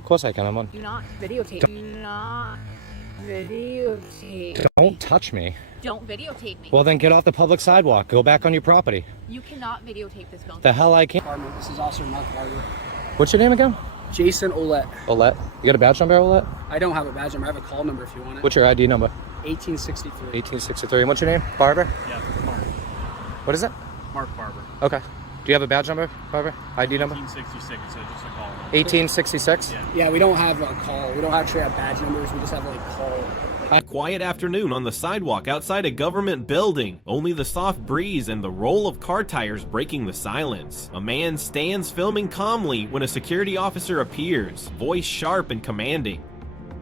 Of course I can. I'm on. Do not videotape. Do not videotape. Don't touch me. Don't videotape me. Well, then get off the public sidewalk. Go back on your property. You cannot videotape this building. The hell I can't. This is Officer Mark Barber. What's your name again? Jason Ouellette. Ouellette. You got a badge number, Ouellette? I don't have a badge number. I have a call number if you want it. What's your ID number? 1863. 1863. And what's your name? Barber? Yeah, Mark. What is it? Mark Barber. Okay. Do you have a badge number, Barber? ID number? 1866, so just a call. 1866? Yeah, we don't have a call. We don't actually have badge numbers. We just have like call. A quiet afternoon on the sidewalk outside a government building. Only the soft breeze and the roll of car tires breaking the silence. A man stands filming calmly when a security officer appears, voice sharp and commanding.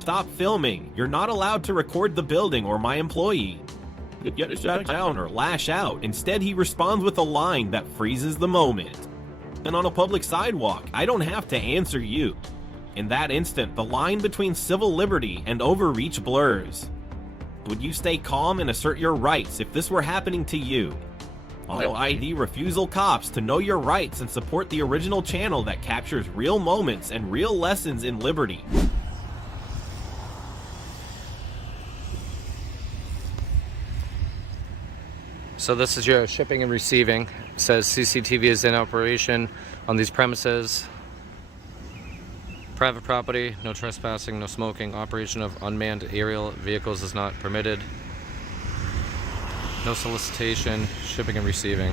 Stop filming. You're not allowed to record the building or my employee. Get it shut down or lash out. Instead, he responds with a line that freezes the moment. And on a public sidewalk, I don't have to answer you. In that instant, the line between civil liberty and overreach blurs. Would you stay calm and assert your rights if this were happening to you? Follow ID Refusal cops to know your rights and support the original channel that captures real moments and real lessons in liberty. So this is your shipping and receiving. It says CCTV is in operation on these premises. Private property, no trespassing, no smoking. Operation of unmanned aerial vehicles is not permitted. No solicitation, shipping and receiving.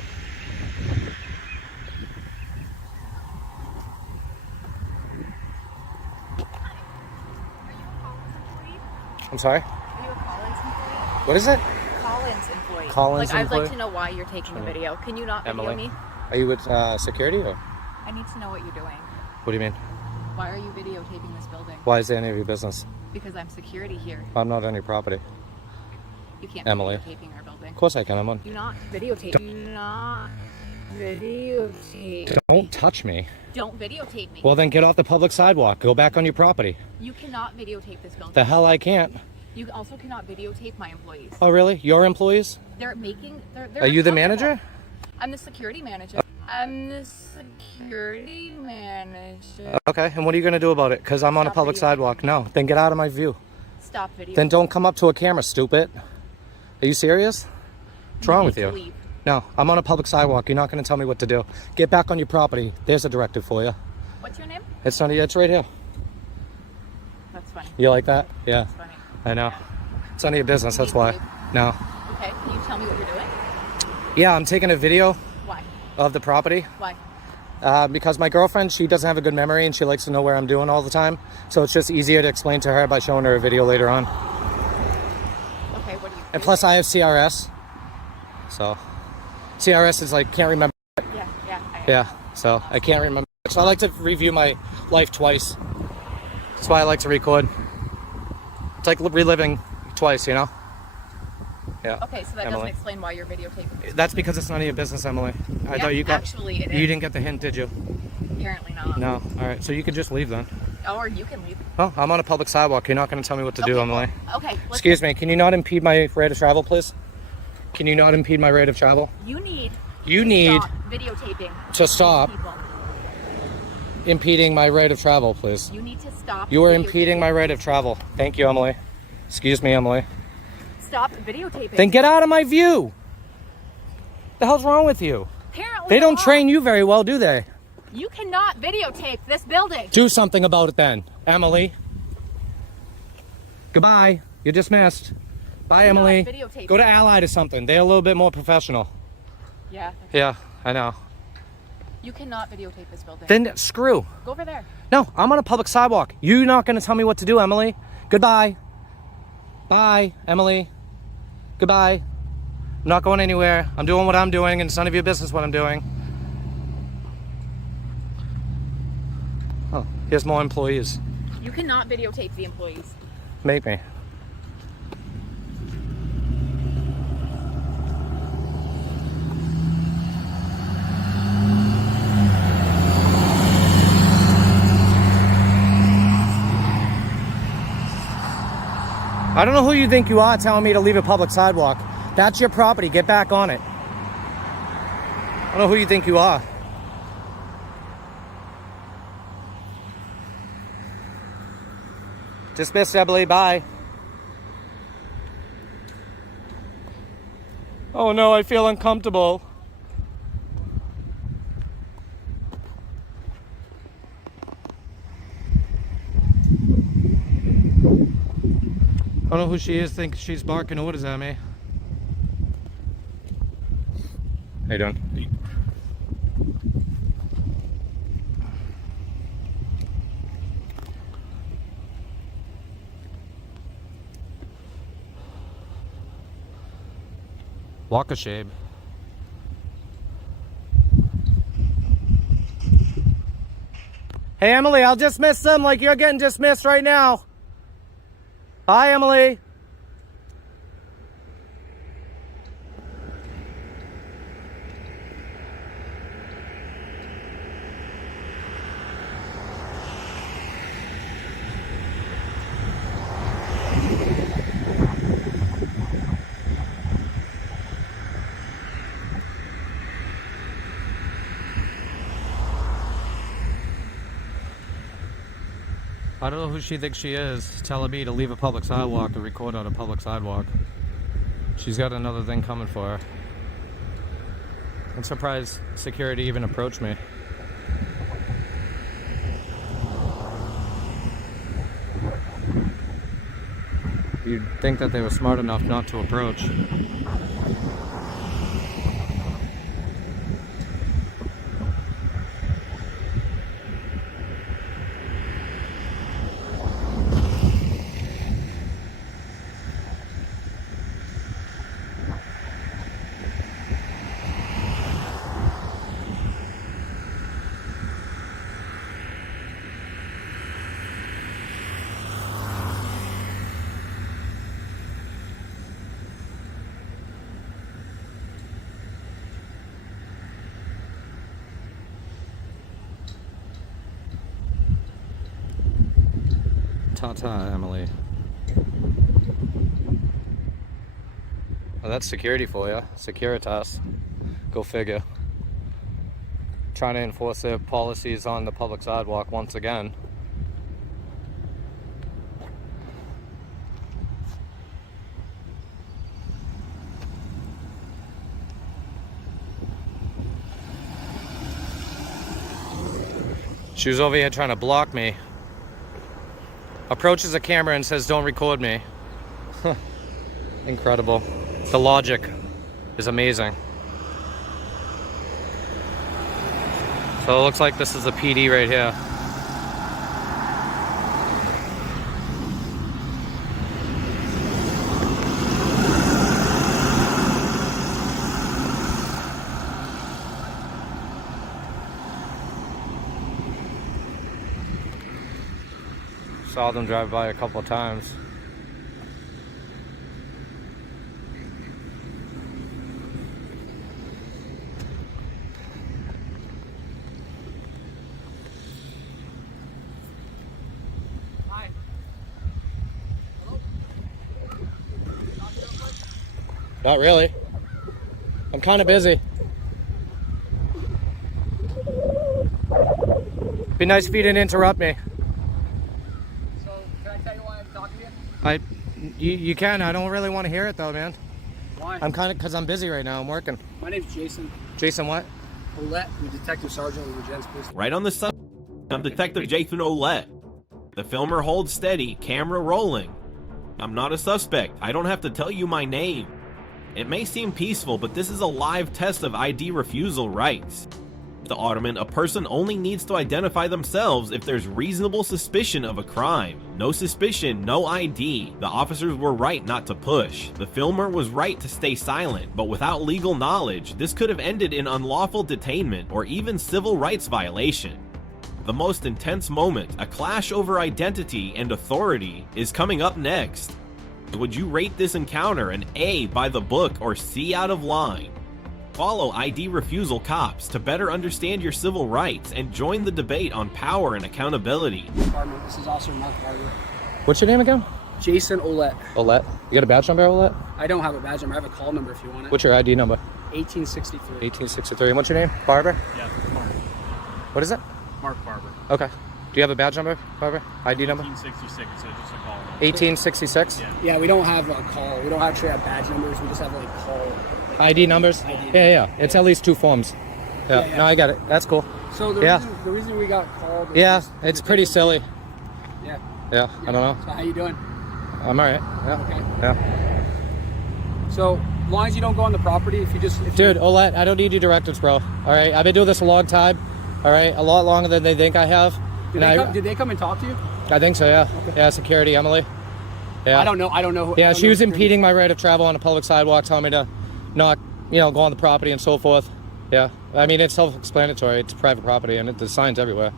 I'm sorry? Are you a Collins employee? What is it? Collins employee. Collins I'd employee? like to know why you're taking a video. Can you not video Emily? me? Are you with security or? I need to know what you're doing. What do you mean? Why are you videotaping this building? Why is it any of your business? Because I'm security here. I'm not on your property. You can't Emily. be videotaping our building. Of course I can. I'm on. Do not videotape. Do not videotape. Don't touch me. Don't videotape me. Well, then get off the public sidewalk. Go back on your property. You cannot videotape this building. The hell I can't. You also cannot videotape my employees. Oh, really? Your employees? They're making. They're Are you the uncomfortable. manager? I'm the security manager. I'm the security manager. Okay, and what are you going to do about it? Because I'm on a Stop public videotaping. sidewalk. No, then get out of my view. Stop videotaping. Then don't come up to a camera, stupid. Are you serious? What's wrong with you? Leave. No, I'm on a public sidewalk. You're not going to tell me what to do. Get back on your property. There's a directive for you. What's your name? It's not. It's right here. That's funny. You like that? Yeah, That's funny. I know. It's none of your business. That's You need why. to leave. No. Okay, can you tell me what you're doing? Yeah, I'm taking a video Why? of the property. Why? Because my girlfriend, she doesn't have a good memory and she likes to know where I'm doing all the time. So it's just easier to explain to her by showing her a video later on. Okay, what do you And plus I have CRS. So CRS is like, can't remember. Yeah, so I can't remember. So I like to review my life twice. That's why I like to record. It's like reliving twice, you know? Yeah. Okay, so that Emily. doesn't explain why you're videotaping. That's because it's none of your business, Emily. I Yeah, thought you got. actually it You is. didn't get the hint, did you? Apparently not. No. All right. So you could just leave then. Or you can leave. Well, I'm on a public sidewalk. You're not going to tell me what to do, Okay, Emily. Okay. Let's Excuse me. Can you not impede my rate of travel, please? Can you not impede my rate of travel? You need. You need Stop videotaping. to stop People. impeding my rate of travel, please. You need to stop. You are videotaping. impeding my rate of travel. Thank you, Emily. Excuse me, Emily. Stop videotaping. Then get out of my view. The hell's wrong with you? Apparently They don't not. train you very well, do they? You cannot videotape this building. Do something about it then, Emily. Goodbye. You're dismissed. Bye, Do not Emily. videotape. Go to Allied or something. They're a little bit more professional. Yeah. Yeah, I know. You cannot videotape this building. Then screw. Go over there. No, I'm on a public sidewalk. You're not going to tell me what to do, Emily. Goodbye. Bye, Emily. Goodbye. I'm not going anywhere. I'm doing what I'm doing, and it's none of your business what I'm doing. Oh, here's more employees. You cannot videotape the employees. Make me. I don't know who you think you are telling me to leave a public sidewalk. That's your property. Get back on it. I don't know who you think you are. Dismissed, Emily. Bye. Oh no, I feel uncomfortable. I don't know who she is, thinks she's barking orders at me. How you doing? Walk a shame. Hey Emily, I'll dismiss them like you're getting dismissed right now. Bye, Emily. I don't know who she thinks she is, telling me to leave a public sidewalk to record on a public sidewalk. She's got another thing coming for her. I'm surprised security even approached me. You'd think that they were smart enough not to approach. Ta-ta, Emily. Well, that's security for you. Securitas. Go figure. Trying to enforce their policies on the public sidewalk once again. She was over here trying to block me. Approaches a camera and says, "Don't record me." Incredible. The logic is amazing. So it looks like this is the PD right here. Saw them drive by a couple of times. Hi. Not really. I'm kind of busy. Be nice if you didn't interrupt me. So, can I tell you why I'm talking to you? You can. I don't really want to hear it though, man. Why? I'm kind of, because I'm busy right now. I'm working. My name's Jason Jason what? Ouellette. I'm a detective sergeant with the Gens Police. Right on the sun, I'm Detective Jason Ouellette. The filmer holds steady, camera rolling. I'm not a suspect. I don't have to tell you my name. It may seem peaceful, but this is a live test of ID refusal rights. The Ottoman, a person only needs to identify themselves if there's reasonable suspicion of a crime. No suspicion, no ID. The officers were right not to push. The filmer was right to stay silent, but without legal knowledge, this could have ended in unlawful detainment or even civil rights violation. The most intense moment, a clash over identity and authority, is coming up next. Would you rate this encounter an A by the book or C out of line? Follow ID Refusal Cops to better understand your civil rights and join the debate on power and accountability. Department. This is Officer Mark Barber. What's your name again? Jason Ouellette. Ouellette. You got a badge number, Ouellette? I don't have a badge number. I have a call number if you want it. What's your ID number? 1863. 1863. And what's your name? Barber? Yeah, Mark. What is it? Mark Barber. Okay. Do you have a badge number, Barbara? ID number? 1866, so just a call. 1866? Yeah, we don't have a call. We don't actually have badge numbers. We just have like call. ID numbers? ID. Yeah. It's at least 2 forms. Yeah. Yeah. No, I got it. That's cool. So the reason we got called. Is Yeah, it's pretty silly. Yeah. Yeah, I don't know. So how you doing? I'm all right. Yeah. Okay. Yeah. So as long as you don't go on the property, if Dude, Ouellette, I don't need your directives, bro. All right, I've been doing this a long time. All right, a lot longer than they think I have. Did they come and talk to you? I think so, yeah. Okay. Yeah, security, Emily. Yeah. I don't know. Yeah, she was impeding my right of travel on a public sidewalk, telling me to not, go on the property and so forth. Yeah, I mean, it's self-explanatory. It's private property, and there's signs everywhere.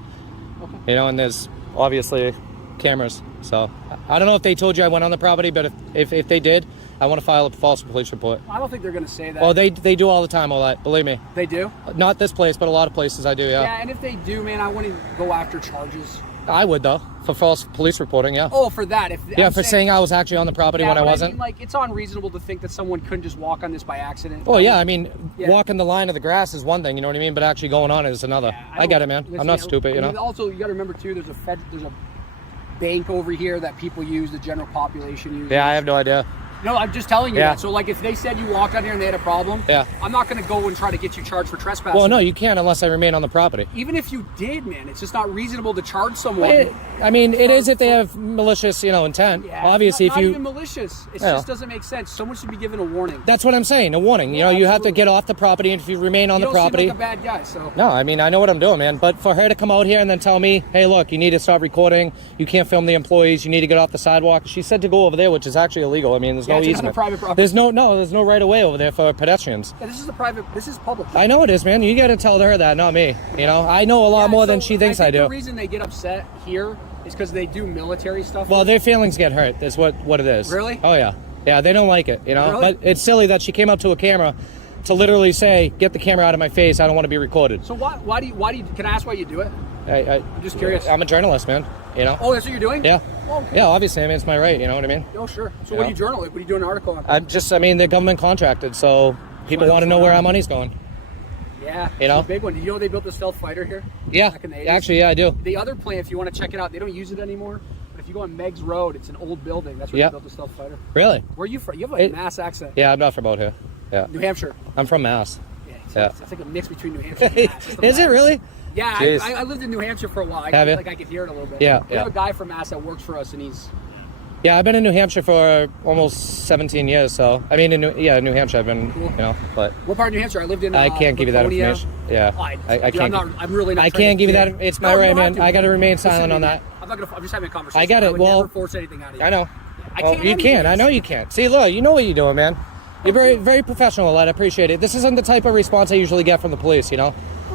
Okay. And there's obviously cameras. So I don't know if they told you I went on the property, but if they did, I want to file a false police report. I don't think they're going to say that. Oh, they do all the time, all that. Believe me. They do? Not this place, but a lot of places I do, yeah. Yeah, and if they do, man, I wouldn't go after charges. I would, though, for false police reporting, yeah. Oh, for that. For saying I was actually on the property when I wasn't. I mean, it's unreasonable to think that someone couldn't just walk on this by accident. Oh, yeah, I mean, walking the line of the grass is one thing, you know what I mean? But actually going on it is another. Yeah, I get it, man. I'm not stupid, you know? Also, you got to remember, too, there's a bank over here that people use, the general population uses. Yeah, I have no idea. No, I'm just telling you that. So, if they said you walked out here and they had a problem, I'm not going to go and try to get you charged for trespassing. Well, no, you can't unless I remain on the property. Even if you did, man, it's just not reasonable to charge someone. It is if they have malicious, intent. Yeah, obviously, not even malicious. It just doesn't make sense. Someone should be given a warning. That's what I'm saying, a warning. You have to get off the property, and if you remain on the property. You don't seem like a bad guy, so. No, I mean, I know what I'm doing, man. But for her to come out here and then tell me, hey, look, you need to stop recording. You can't film the employees. You need to get off the sidewalk. She said to go over there, which is actually illegal. I mean, there's no easement. There's no right of way over there for pedestrians. Yeah, this is public. I know it is, man. You got to tell her that, not me. I know a lot more than she thinks I do. The reason they get upset here is because they do military stuff. Well, their feelings get hurt. That's what it is. Really? Oh, yeah. Yeah, they don't like it, Really? But it's silly that she came up to a camera to literally say, get the camera out of my face. I don't want to be recorded. So why do you, can I ask why you do it? I'm just curious. I'm a journalist, man. Oh, that's what you're doing? Yeah. Oh, okay. Yeah, obviously. I mean, it's my right. You know what I mean? Oh, sure. So what do you journal? What do you do an article on? They're government contracted, so people want to know where our money's going. Yeah. It's a big one. Do you know they built the stealth fighter here? Yeah. Back in the 80s? Actually, yeah, I do. The other plant, if you want to check it out, they don't use it anymore. But if you go on Meg's Road, it's an old building. That's where they built the stealth fighter. Really? Where are you from? You have a Mass accent. Yeah, I'm not from out here. Yeah. New Hampshire. I'm from Mass. Yeah. It's like a mix between New Hampshire and Mass. Is it really? Yeah, I lived in New Hampshire for a while. I could hear it a little bit. Yeah. We have a guy from Mass that works for us, and he's. Yeah, I've been in New Hampshire for almost 17 years. So I mean, New Hampshire. I've been, but. What part of New Hampshire? I lived in. I can't give you that information. Yeah. I can't. I'm really not. I can't give you that. It's my right, man. I got to remain silent on that. I'm just having a conversation. I get it. I would never force anything out of you. I know. You can. I know you can. See, look, you know what you're doing, man. You're very, very professional, lad. I appreciate it. This isn't the type of response I usually get from the police.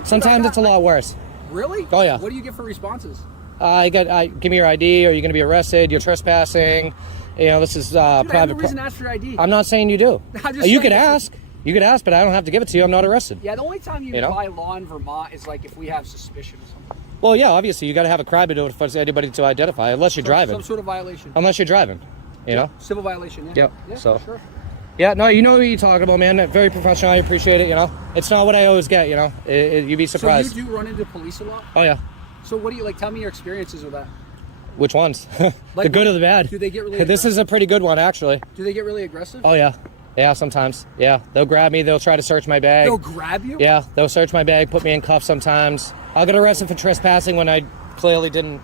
Sometimes it's a lot worse. Really? Oh yeah. What do you get for responses? Give me your ID, or you're going to be arrested. You're trespassing. This is private. I have no reason to ask for your ID. I'm not saying you do. You could ask. You could ask, but I don't have to give it to you. I'm not arrested. Yeah, the only time you buy law in Vermont is if we have suspicion or something. Well, yeah, obviously you got to have a crime to do it for anybody to identify, unless you're driving. Some sort of violation. Unless you're driving, Civil violation. Yeah. Yep. So. Sure. Yeah, no, you know what you're talking about, man. Very professional. I appreciate it. It's not what I always get. You'd be surprised. So you do run into police a lot? Oh yeah. So what do you tell me your experiences with that? Which ones? The good or the bad? Do they get really aggressive? This is a pretty good one, actually. Do they get really aggressive? Oh yeah. Yeah, sometimes. Yeah, they'll grab me. They'll try to search my bag. They'll grab you? Yeah, they'll search my bag, put me in cuffs sometimes. I'll get arrested for trespassing when I clearly didn't.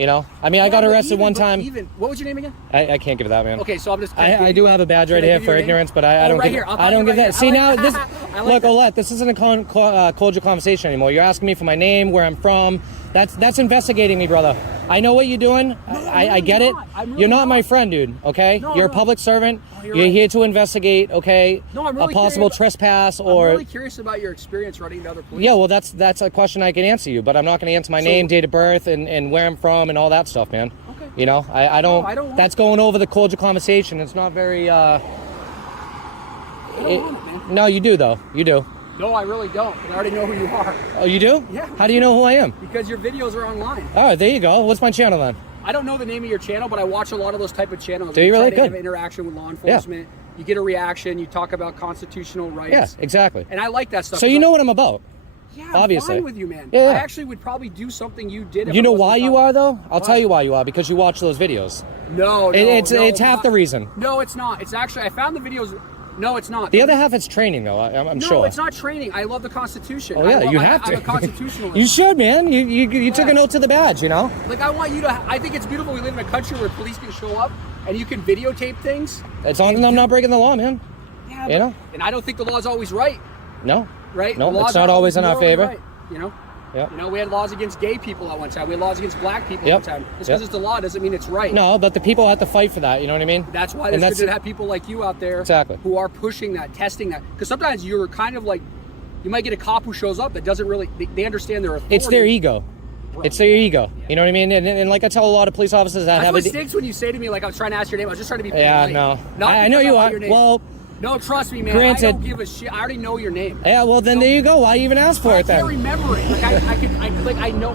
I mean, I got arrested one time. What was your name again? I can't give that, man. Okay, so I'm just. I do have a badge right here for ignorance, but I don't give. I don't give that. See now, this. Look, Ouellette, this isn't a cordial conversation anymore. You're asking me for my name, where I'm from. That's investigating me, brother. I know what you're doing. I get it. You're not my friend, dude. Okay, you're a public servant. You're here to investigate. Okay, a possible trespass or. I'm really curious about your experience running to other police. Yeah, well, that's a question I can answer you, but I'm not going to answer my name, date of birth, and where I'm from, and all that stuff, man. Okay. I don't. No, that's going over the cordial conversation. It's not very. I don't want it, man. No, you do though. You do. No, I really don't. I already know who you are. Oh, you do? Yeah. How do you know who I am? Because your videos are online. Oh, there you go. What's my channel then? I don't know the name of your channel, but I watch a lot of those type of channels. Do you really? Good. Have interaction with law enforcement. Yeah. You get a reaction. You talk about constitutional rights. Yeah, exactly. And I like that stuff. So you know what I'm about. Yeah, obviously. I'm fine with you, man. Yeah. I actually would probably do something you did. If You I know wasn't why you caught. are though? I'll tell you why you are, because you watch those videos. No, It's half the reason. No, it's not. It's actually I found the videos. No, it's not. The other half is training though. I'm no, sure. No, it's not training. I love the Constitution. Oh yeah, you have to. I'm a constitutionalist. You should, man. You took a note to the badge, you know. Like I want you to. I think it's beautiful. We live in a country where police can show up and you can videotape things. It's on. I'm not breaking the law, man. Yeah, you know. And I don't think the law is always right. No. Right. No, it's not always in our favor. Right, you know. Yep. You know, we had laws against gay people at one time. We had laws against black people at one time. Just because it's the law doesn't mean it's right. No, but the people have to fight for that. You know what I mean? That's why there's good to have people like you out there who are pushing that, testing that. Because sometimes you're kind of like, you might get a cop who shows up that doesn't really, they understand their authority. It's their ego. Bro, it's their ego. Yeah. You know what I mean? And like I tell a lot of police officers that That's what stinks when you say to me, like, I was trying to ask your name. I was just trying to be polite. Yeah, no. I know you are. Well, no, trust me, man. Granted, I don't give a shit. I already know your name. Yeah, well, then there you go. Why even ask for it then? I can't remember it. Like, I know.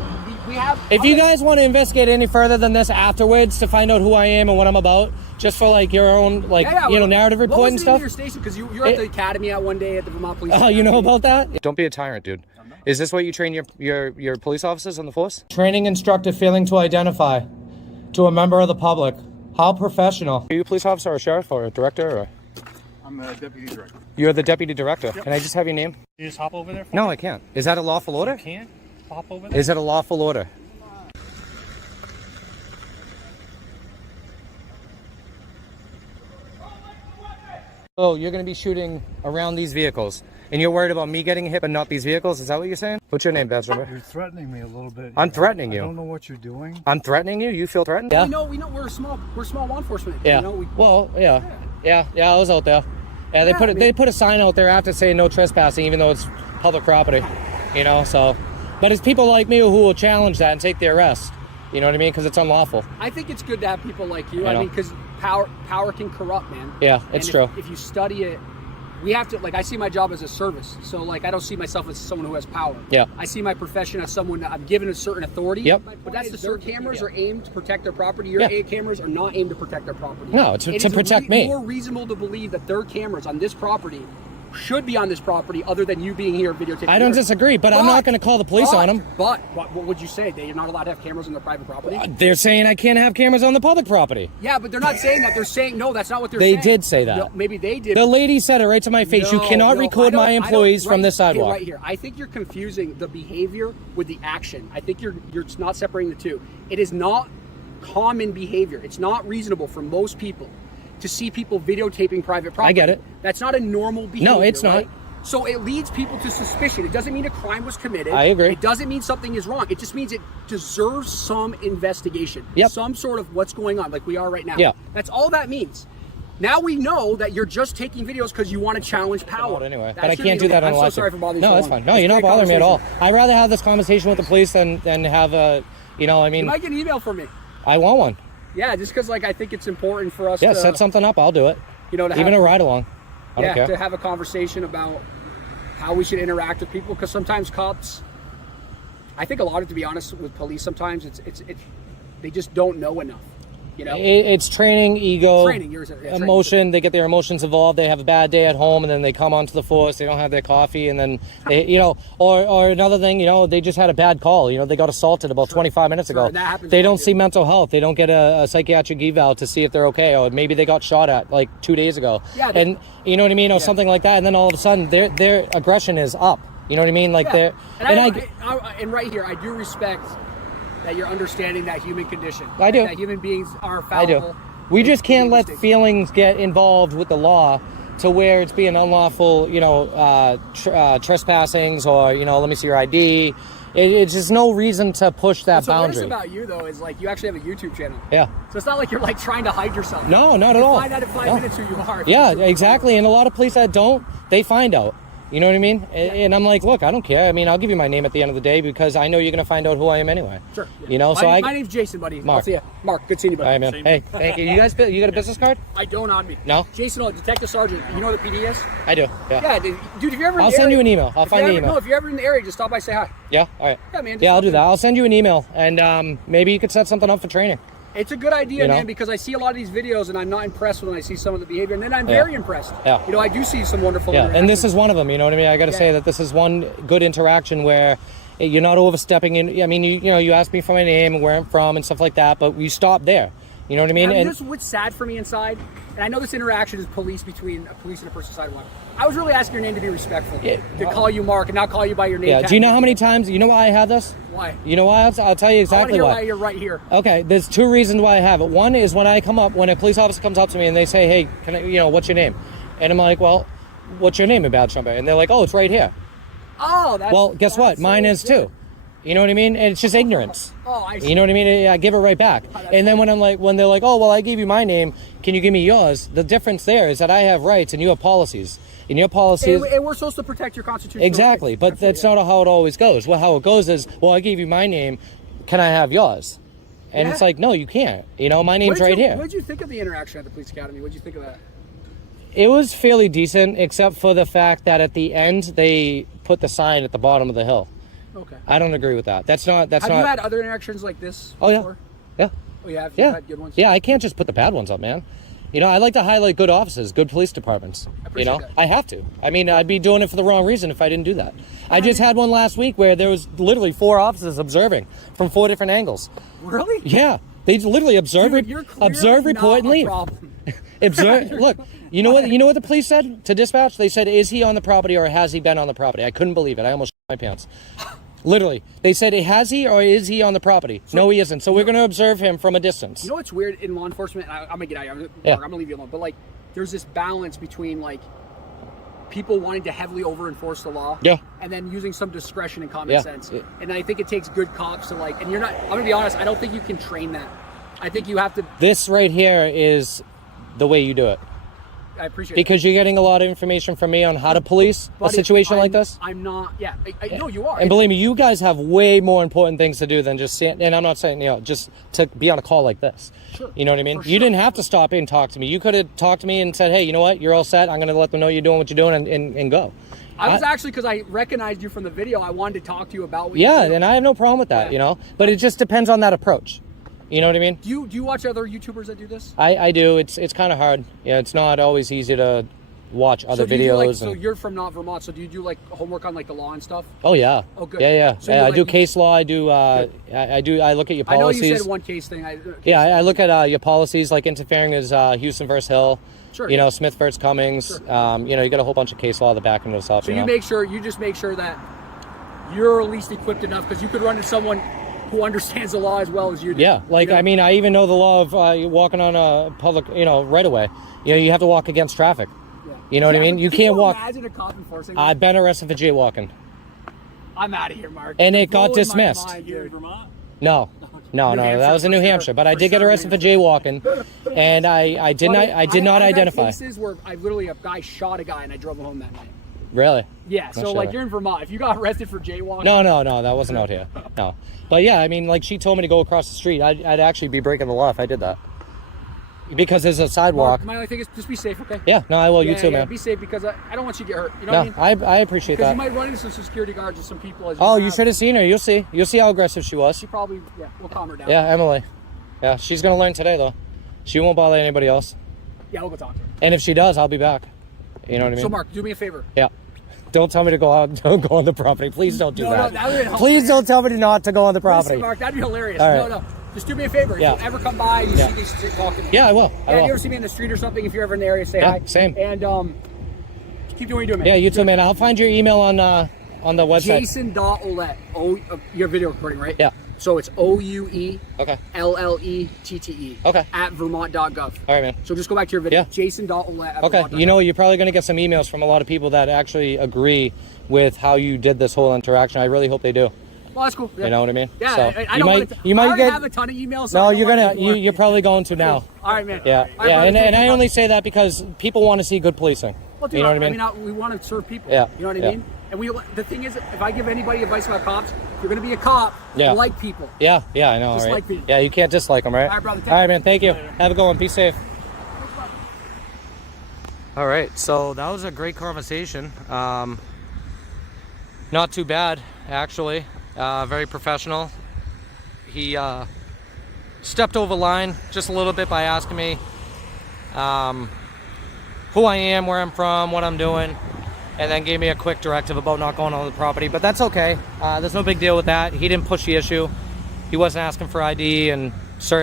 We have. If you guys want to investigate any further than this afterwards to find out who I am and what I'm about, just for like your own, like, narrative report and stuff. What was the name of your station? Because you were at the academy at one day at the Vermont Police. Oh, you know about that? Don't be a tyrant, dude. Is this what you train your police officers on the force? Training instructor failing to identify to a member of the public. How professional. Are you a police officer or a sheriff or a director or? I'm the deputy director. You're the deputy director. Yep. Can I just have your name? You just hop over there? No, I can't. Is that a lawful order? You can't hop over there? Is it a lawful order? Oh, you're going to be shooting around these vehicles. And you're worried about me getting hit but not these vehicles? Is that what you're saying? What's your name, badge number? You're threatening me a little bit. I'm threatening you. I don't know what you're doing. I'm threatening you? You feel threatened? Yeah. We know we're small law enforcement. Yeah. You know, well, yeah. I was out there. Yeah, they put a sign out there after saying no trespassing, even though it's public property. You know, so. But it's people like me who will challenge that and take the arrest. You know what I mean? Because it's unlawful. I think it's good to have people like you. I mean, because power can corrupt, man. Yeah, it's true. If you study it, we have to, like, I see my job as a service. So, like, I don't see myself as someone who has power. Yeah. I see my profession as someone that I'm given a certain authority. Yep. But that's their cameras are aimed to protect their property. Your cameras are not aimed to protect their property. No, it's to protect me. It's more reasonable to believe that their cameras on this property should be on this property other than you being here videotaping. I don't disagree, but I'm not going to call the police on them. But what would you say? They're not allowed to have cameras on their private property? They're saying I can't have cameras on the public property. Yeah, but they're not saying that. They're saying, no, that's not what they're saying. They did say that. No, maybe they did. The lady said it right to my face. You cannot record my employees from this sidewalk. Right here. I think you're confusing the behavior with the action. I think you're not separating the two. It is not common behavior. It's not reasonable for most people to see people videotaping private property. I get it. That's not a normal behavior. No, it's not. Right? So it leads people to suspicion. It doesn't mean a crime was committed. I agree. It doesn't mean something is wrong. It just means it deserves some investigation. Yep. Some sort of what's going on, like we are right now. Yeah. That's all that means. Now we know that you're just taking videos because you want to challenge power. Anyway, That's but I can't do that on I'm a so live sorry for bothering you. No, it's fine. No, you're not bothering me at all. I'd rather have this conversation with the police than have a, you know, I mean. You might get an email from me. I want one. Yeah, just because, like, I think it's important for us to... Yeah, set something up. I'll do it. You know, to even a ride along. I don't care. To have a conversation about how we should interact with people, because sometimes cops, I think a lot of, to be honest, with police, sometimes it's they just don't know enough. You know, it's training, ego, emotion. They get their emotions involved. They have a bad day at home, and then they come onto the force. They don't have their coffee, and then they, you know, or another thing, you know, they just had a bad call. You know, they got assaulted about 25 minutes ago. They don't see mental health. They don't get a psychiatric eval to see if they're okay, or maybe they got shot at like 2 days ago. Yeah, and you know what I mean, or something like that. And then all of a sudden, their aggression is up. You know what I mean? Like they're and right here, I do respect that you're understanding that human condition. I do. That human beings are fallible. I do. We just can't let feelings get involved with the law to where it's being unlawful, you know, trespassings or, you know, let me see your ID. It's just no reason to push that boundary. What's about you, though, is like you actually have a YouTube channel. Yeah. So it's not like you're like trying to hide yourself. No, not at all. You find out in 5 minutes who you are. Yeah, exactly. And a lot of police that don't, they find out. You know what I mean? Yeah. And I'm like, look, I don't care. I mean, I'll give you my name at the end of the day because I know you're going to find out who I am anyway. Sure. Yeah. You know, my name's Jason, buddy. Mark. I'll see you. Mark, good seeing you, buddy. All right, man. Hey, thank you. You guys, you got a business card? I don't on me. No? Jason, Detective Sergeant. You know what the PD is? I do, yeah. Yeah, dude, if you're ever in I'll the send area, you an email. I'll find the email. No, if you're ever in the area, just stop by, say hi. Yeah? All right. Yeah, man. Yeah, I'll do that. I'll send you an email, and maybe you could set something up for training. It's a good idea, You know? man, because I see a lot of these videos and I'm not impressed when I see some of the behavior, and then I'm very impressed. Yeah. You know, I do see some wonderful Yeah, and this interactions. is one of them. You know what I mean? I got to say that this is one good interaction where you're not overstepping in. I mean, you know, you asked me for my name and where I'm from and stuff like that, but we stopped there. You know what I mean? And And this is what's sad for me inside, and I know this interaction is between a police and a person sidewalk. I was really asking your name to be respectful, to call you Mark and not call you by your name. yeah, do you know how many times? You know why I had this? Why? You know why? I'll tell you I want to exactly hear why. why you're right here. Okay, there's two reasons why I have it. One is when a police officer comes up to me and they say, "Hey, can I, you know, what's your name?" And I'm like, "Well, what's your name and badge number?" And they're like, "Oh, it's right here." Oh, that's Well, guess what? that's Mine so is good. too. You know what I mean? And it's just ignorance. Oh, I see. You know what I mean? I give it right back. And then when they're like, "Oh, well, I gave you my name. Can you give me yours?" The difference there is that I have rights and you have policies. And your policies. And we're supposed to protect your constitutional Exactly, rights. but that's not how it always goes. Well, how it goes is, well, I gave you my name. Can I have yours? And it's like, no, you can't. You know, my name's right here. What did you think of the interaction at the police academy? What did you think of that? It was fairly decent, except for the fact that at the end they put the sign at the bottom of the hill. Okay. I don't agree with that. That's not. Have you had other interactions like this Oh yeah, before? yeah, Oh, you have? yeah. You've had good ones? Yeah, I can't just put the bad ones up, man. You know, I like to highlight good offices, good police departments. appreciate You know, that. I have to. I mean, I'd be doing it for the wrong reason if I didn't do that. I just had one last week where there was literally 4 officers observing from 4 different angles. Really? Yeah, they literally observe Dude, you're clearly observe, report, and not a leave. problem. Observe. Look, you know what? You know what the police said to dispatch? They said, "Is he on the property or has he been on the property?" I couldn't believe it. I almost shit my pants. Literally, they said, "Has he or is he on the property?" No, he isn't. So we're going to observe him from a distance. You know what's weird in law enforcement? I'm gonna get out of here. Yeah. Mark, I'm gonna leave you alone. But like, there's this balance between like people wanting to heavily over enforce the law, Yeah. and then using some discretion and common Yeah. sense. And I think it takes good cops to like. And you're not. I'm gonna be honest. I don't think you can train that. I think you have to. This right here is the way you do it. I appreciate Because you're getting a lot of information from me on how to police a Buddy, situation like this. I'm not. Yeah. I know you are. And believe me, you guys have way more important things to do than just sit. And I'm not saying, you know, just to be on a call like this. Sure. You know what I mean? For You sure. didn't have to stop in and talk to me. You could have talked to me and said, "Hey, you know what? You're all set. I'm going to let them know you're doing what you're doing and go." I was actually, because I recognized you from the video, I wanted to talk to you about what Yeah, you do. and I have no problem with that, Yeah. you know? But it just depends on that approach. You know what I mean? Do you watch other YouTubers that do this? I do. It's kind of hard. Yeah, it's not always easy to watch other do you do, like, videos. so and, you're from not Vermont, so do you do like homework on like the law and stuff? oh yeah. Oh, good. Yeah. So Yeah, you I do like- case law. I do. I look at your I know policies. you said one case thing. Yeah, I look at your policies, like interfering is Houston versus Hill. Sure. You know, Smith versus Cummings. Sure. You know, you got a whole bunch of case law to back into this up. So you know? you just make sure that you're at least equipped enough, because you could run into someone who understands the law as well as you do. Yeah, like You know? I mean, I even know the law of walking on a public, right away. You know, you have to walk against traffic. Yeah. You know what I mean? You Can can't walk. Imagine a cop enforcing that? I've been arrested for jaywalking, I'm out of here, Mark. and You're it got blowing my dismissed. mind, Here in dude. Vermont? No, New that Hampshire, was in New for sure. Hampshire. But I For did get sure, arrested New for jaywalking, and I did not I've not had identify. cases where I literally, a guy shot a guy and I drove him home that night. Really? Yeah, so shit. like you're in Vermont. If you got arrested for jaywalking, No, that wasn't out here. No, but yeah, I mean, like she told me to go across the street. I'd actually be breaking the law if I did that, because there's a sidewalk. Mark, my only thing is just be safe, okay? Yeah, no, I will. You Yeah, too, yeah, man. Be safe, because I don't want you to get hurt. You know No, what I mean? I appreciate Because that. you might run into some security guards and some people. As Oh, you have. should have seen her. You'll see. You'll see how aggressive she was. She probably, yeah, we'll calm her down. Yeah, Emily. Yeah, she's gonna learn today though. She won't bother anybody else. Yeah, we'll go talk to her. And if she does, I'll be back. You know what I mean? So, Mark, do me a favor. Yeah. Don't tell me to go out. Don't go on the property. Please don't do No, that. that would be hilarious. Please don't tell me not to go on the property. Listen, Mark, that'd be hilarious. All right. No. Just do me a favor. Yeah. If you ever come by and you Yeah. see these chicks walking. Yeah, I will. I Yeah, will. you ever see me in the street or something, if you're ever in the area, say Yeah, hi. same. And keep doing what you're doing, man. Yeah, you too, man. I'll find your email on the website. Jason.Ouellette. Your video recording, right? Yeah. So it's OUELLETTE. Okay. LLETTE. Okay. At Vermont.gov. All right, man. So just go back to your video. Yeah. Jason.Ouellette at Okay. Vermont.gov. You know what? You're probably going to get some emails from a lot of people that actually agree with how you did this whole interaction. I really hope they do. Well, that's cool. Yeah. You know what I mean? Yeah, So, I you don't might, want to. you might I already get. have a ton of emails. So No, I don't you're want gonna. any more. You're probably going to now. All right, man. Yeah, All right, yeah, brother, and thank you, I bud. only say that because people want to see good policing. Well, dude, You know what I mean? we want to serve people. Yeah, You know what I yeah. mean? And the thing is, if I give anybody advice about cops, if you're going to be a cop, Yeah. like people. Yeah, I know, Just right? like me. Yeah, you can't dislike them, right? All right, brother, All right, man. Thank you. later. Have a good one. Be safe. All right, so that was a great conversation. Not too bad, actually. Very professional. He stepped over the line just a little bit by asking me who I am, where I'm from, what I'm doing, and then gave me a quick directive about not going on the property. But that's okay. There's no big deal with that. He didn't push the issue. He wasn't asking for ID, and